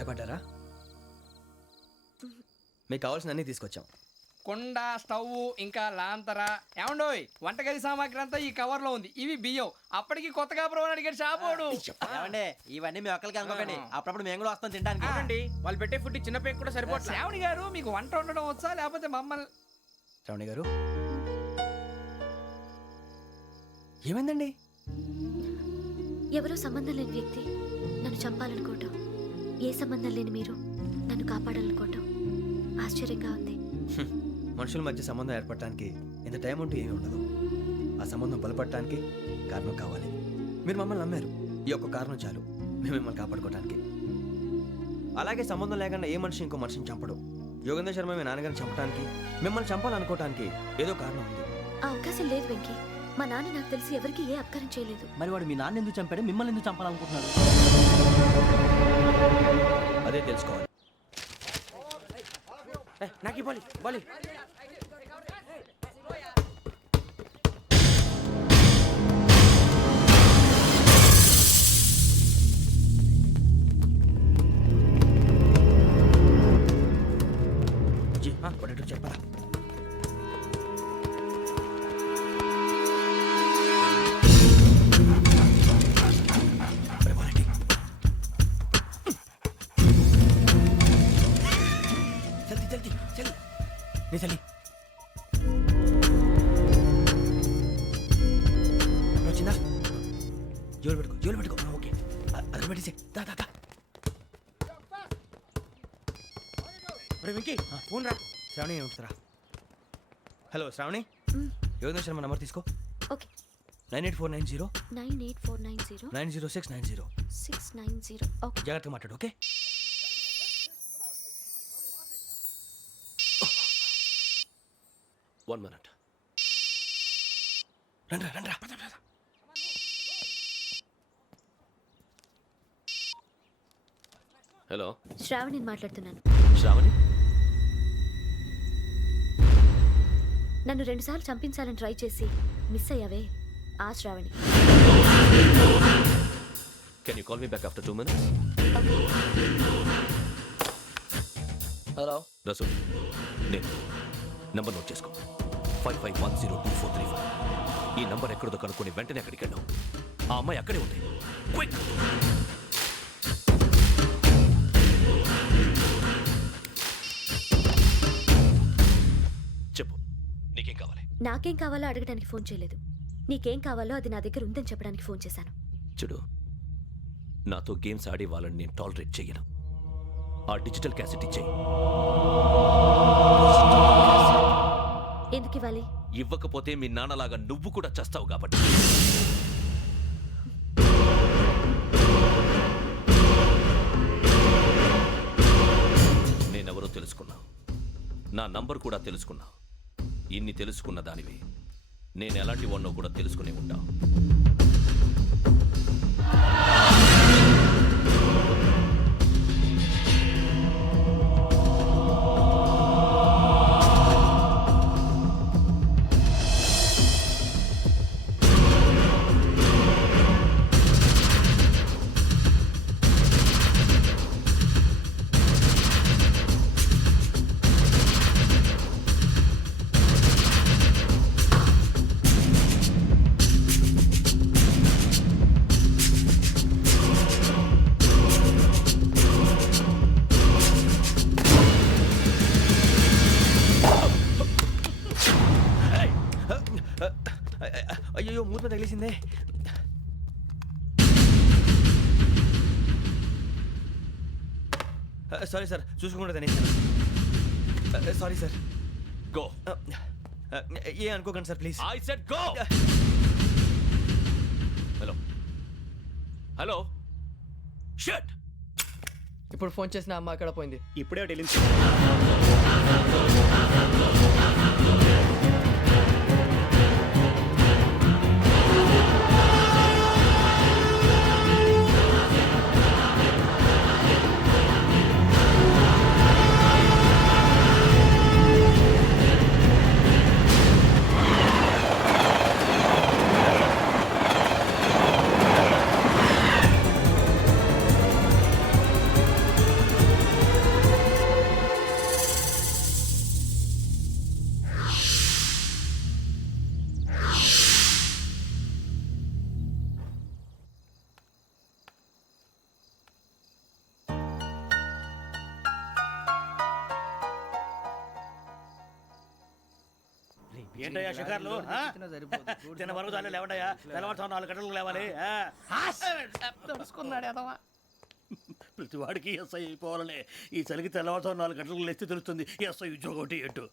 భయపడ్డారా? మీకు కావాల్సిన అన్నీ తీసుకొచ్చాం. కుండ, స్టవ్, ఇంకా లాంతర. ఏమండోయ్, వంటగది సామాగ్రి అంతా ఈ కవర్ లో ఉంది. ఇవి బియ్యం. అప్పటికి కొత్తగా బ్రౌన్ అడిగాడు షాపోడు. ఏమండి ఇవన్నీ మీ ఒక్కరికి అనుకోకండి, అప్పుడప్పుడు మేము కూడా వస్తాం తింటానికి. చూడండి, వాళ్ళు పెట్టే ఫుడ్ చిన్న పేక్ కూడా సరిపోతుంది. శ్రావణి గారు, మీకు వంట వండడం వచ్చా లేకపోతే మమ్మల్ని? శ్రావణి గారు ఏమైందండి? ఎవరో సంబంధం లేని వ్యక్తి నన్ను చంపాలనుకోవటం, ఏ సంబంధం లేని మీరు నన్ను కాపాడాలనుకోవటం ఆశ్చర్యంగా ఉంది. మనుషుల మధ్య సంబంధం ఏర్పడటానికి ఇంత టైం ఉంటే ఏమీ ఉండదు. ఆ సంబంధం బలపడటానికి కారణం కావాలి. మీరు మమ్మల్ని నమ్మారు, ఈ ఒక్క కారణం చాలు మేము మిమ్మల్ని కాపాడుకోవటానికి. అలాగే సంబంధం లేకుండా ఏ మనిషి ఇంకో మనిషిని చంపడు. యోగేంద్ర శర్మ మీ నాన్నగారిని చంపడానికి, మిమ్మల్ని చంపాలనుకోవటానికి ఏదో కారణం ఉంది. ఆ అవకాశం లేదు వెంకీ. మా నాన్న నాకు తెలిసి ఎవరికి ఏ అపకారం చేయలేదు. మరి వాడు మీ నాన్న ఎందుకు చంపాడు, మిమ్మల్ని ఎందుకు చంపాలనుకుంటున్నాడు? అదే తెలుసుకోవాలి. నాకు బాలి బాలి. పడేటో చెప్పరా? చలి వచ్చిందా? జోలు పెట్టుకో. ఓకే, అది పెట్టేసి దా. వెంకీ, ఫోన్ రా. శ్రావణి ఉంటుందిరా. హలో శ్రావణి, యోగేంద్ర శర్మ నంబర్ తీసుకో. ఓకే. 98490 98490 90690. 690. ఓకే. జాగ్రత్తగా మాట్లాడు. ఓకే. One minute. రండ్రా. హలో, శ్రావణిని మాట్లాడుతున్నాను. శ్రావణి. నన్ను 2 సార్లు చంపించాలని ట్రై చేసి మిస్ అయ్యావే, ఆ Shravani. Can you call me back after 2 minutes? Hello Rasu, నేను నంబర్ నోట్ చేసుకో. 55102435. ఈ నంబర్ ఎక్కడదో కనుక్కొని వెంటనే అక్కడికి వెళ్ళావు. ఆ అమ్మాయి అక్కడే ఉంది. క్విక్. చెప్పు, నీకేం కావాలి? నాకేం కావాలో అడగడానికి ఫోన్ చేయలేదు. నీకేం కావాలో అది నా దగ్గర ఉందని చెప్పడానికి ఫోన్ చేశాను. చూడు, నాతో గేమ్స్ ఆడే వాళ్ళని నేను టాలరేట్ చెయ్యను. ఆ డిజిటల్ క్యాసెట్ ఇచ్చేయి. ఎందుకు ఇవ్వాలి? ఇవ్వకపోతే మీ నాన్నలాగా నువ్వు కూడా చస్తావు కాబట్టి. నేనెవరో తెలుసుకున్నావు, నా నంబర్ కూడా తెలుసుకున్నావు. ఇన్ని తెలుసుకున్న దానివి నేను ఎలాంటి వాడినో కూడా తెలుసుకునే ఉంటావు. అయ్యో, మూత తగిలేసిందే. సారీ సార్, చూసుకోకుండా తినేసాను. Sorry sir. గో. ఏ అనుకోకండి sir, please. I said go. Hello shut. ఇప్పుడు ఫోన్ చేసిన అమ్మ అక్కడ పోయింది. ఇప్పుడే డెలివరీ. ఏంటయ్యా షికార్లు తిన్న వరకు చాలు లేవడయ్యా తెల్లవారుతో 4 గంటలకు లేవాలి తెలుసుకున్నాడు ఎదవా. ప్రతి వాడికి ఎస్ఐ అయిపోవాలని ఈ చలికి తెల్లవారుతో 4 గంటలకు లేస్తే తెలుస్తుంది ఎస్ఐ ఉద్యోగం ఒకటి ఎట్టు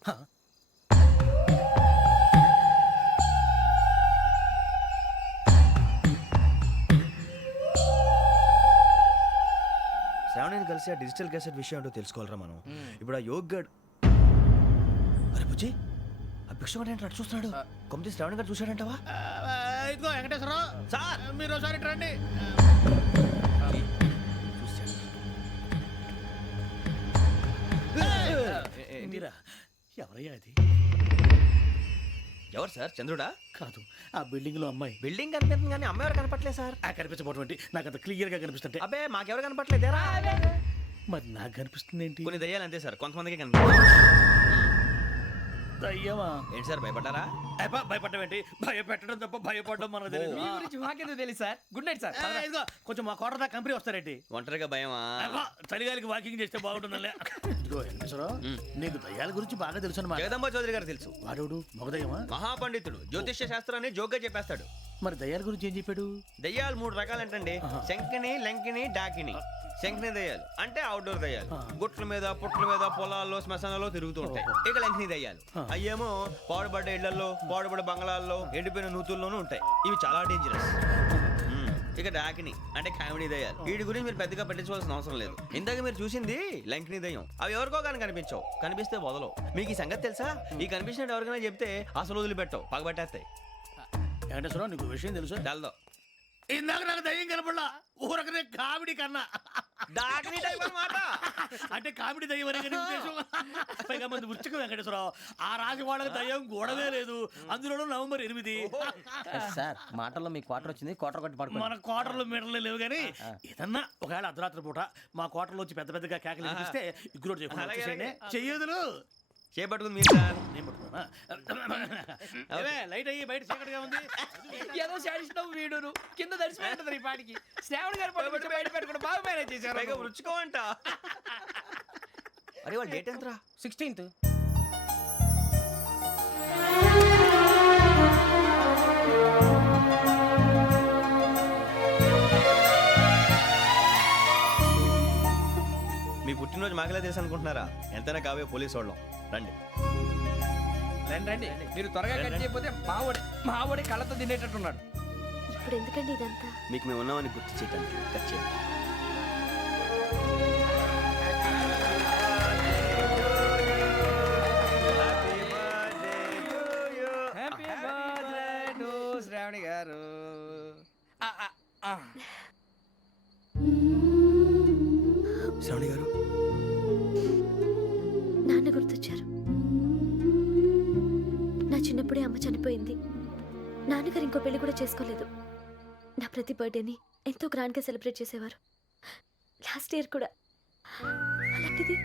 శ్రావణిని కలిసి ఆ డిజిటల్ క్యాసెట్ విషయం ఏంటో తెలుసుకోవాలరా మనం. ఇప్పుడు ఆ యోగ్ గడ్ అరే బుజ్జి ఆ భిక్షగాడు ఏంటి అటు చూస్తున్నాడు? కొమ్మిది శ్రావణి గారు చూశాడంటావా? ఇదిగో వెంకటేశ్వరరావు సార్ మీరు ఒకసారి రండి మీరా ఎవరయ్యా అది ఎవరు సార్? చంద్రుడా? కాదు ఆ బిల్డింగ్ లో అమ్మాయి బిల్డింగ్ కనిపిస్తుంది కానీ అమ్మ ఎవరు కనపట్లేదు సార్. కనిపించబోటువంటి నాకు అంత క్లియర్ గా కనిపిస్తుంటే అబ్బే మాకెవరు కనపట్లేదేరా? మరి నాకు కనిపిస్తుంది ఏంటి కొన్ని దయ్యాలు అంతే సార్, కొంతమందికి కనిపిస్తుంది. అయ్యమా ఏంటి సార్ భయపడ్డారా? భయపడడం ఏంటి భయపెట్టడం తప్ప భయపడడం మనకు తెలియదు మీ గురించి మాకెందుకు తెలుసు సార్. Good night sir. ఇదిగో కొంచెం మా కోట దాకా కంపెనీ వస్తారేంటి ఒంటరిగా భయమా? చలిగాలికి వాకింగ్ చేస్తే బాగుంటుందిలే ఇదిగో వెంకటేశ్వరరావు నీకు దయ్యాల గురించి బాగా తెలుసు అన్నమాట జగదంబ చౌదరి గారు తెలుసు. వాడోడు మగదయ్యమా మహాపండితుడు, జ్యోతిష్య శాస్త్రాన్ని జోగ్గా చెప్పేస్తాడు. మరి దయ్యాల గురించి ఏం చెప్పాడు దయ్యాలు 3 రకాలంటండి. శంకిని, లంకిని, డాకిని. శంకిని దయ్యాలు అంటే అవుట్డోర్ దయ్యాలు, గుట్ల మీద పుట్ల మీద పొలాల్లో శ్మశానాల్లో తిరుగుతూ ఉంటాయి. ఇక లంకిని దయ్యాలు అయ్యేమో పాడుబడ్డ ఇళ్లలో, పాడుబడ్డ బంగ్లాల్లో, ఎండిపోయిన నూతుల్లోనూ ఉంటాయి. ఇవి చాలా డేంజరస్. ఇక డాకిని అంటే కామెడీ దయ్యాలు. వీటి గురించి మీరు పెద్దగా పట్టించుకోవాల్సిన అవసరం లేదు. ఇందాక మీరు చూసింది లంకిని దయ్యం. అవి ఎవరికో కానీ కనిపించవు, కనిపిస్తే వదలవు. మీకు ఈ సంగతి తెలుసా? ఈ కనిపించినట్టు ఎవరికైనా చెప్తే అసలు వదిలిపెట్టవు, పగబట్టేస్తాయి. వెంకటేశ్వరరావు నీకు విషయం తెలుసు డల్దో ఇందాక నాకు దయ్యం కనపడలా ఊరకనే కామెడీ కన్నా డాకిని టైప్ అన్నమాట. అంటే కామెడీ దయ్యం అనే కదా ఉద్దేశం. పైగా మంది ఉచ్చక వెంకటేశ్వరరావు ఆ రాజు వాళ్ళకి దయ్యం గొడవే లేదు. అందులోనూ నవంబర్ 8 సార్ మాటల్లో మీ క్వార్టర్ వచ్చింది, క్వార్టర్ కొట్టి పడుకో. మన క్వార్టర్లో మీటర్లు లేవు కానీ ఏదన్నా ఒకవేళ అర్ధరాత్రి పూట మా క్వార్టర్లో వచ్చి పెద్ద పెద్దగా కేకలు వినిపిస్తే ఇగ్గురు చెయ్యదులు చేపట్టుకుంది మీరు సార్. నేను పట్టుకున్నా లైట్ అయ్యి బయట చీకటిగా ఉంది ఏదో శాడిస్తావు వీడును కింద దర్శనం ఈ పాటికి. శ్రావణ్ గారు పట్టుబట్టి బయట పెట్టుకుంటే బాగా మేనేజ్ చేశారు. పైగా రుచుకోవంట. అరే వాళ్ళ డేట్ ఎంతరా? 16th. మీ పుట్టినరోజు మాకలే తెలుసు అనుకుంటున్నారా? ఎంతైనా కావే పోలీసు వాళ్ళం. రండి రండి రండి. మీరు త్వరగా కట్ చేయకపోతే మావోడి కళ్ళతో తినేటట్టున్నాడు. ఇప్పుడు ఎందుకండి ఇదంతా? మీకు మేము ఉన్నామని గుర్తు చేయడానికి కట్ చేయండి. హ్యాపీ బర్త్డే టు శ్రావణి గారు. శ్రావణి గారు నాన్న గుర్తొచ్చారు. నా చిన్నప్పుడే అమ్మ చనిపోయింది. నాన్నగారు ఇంకో పెళ్లి కూడా చేసుకోలేదు. నా ప్రతి బర్త్డేని ఎంతో గ్రాండ్గా సెలబ్రేట్ చేసేవారు. లాస్ట్ ఇయర్ కూడా. అలాంటిది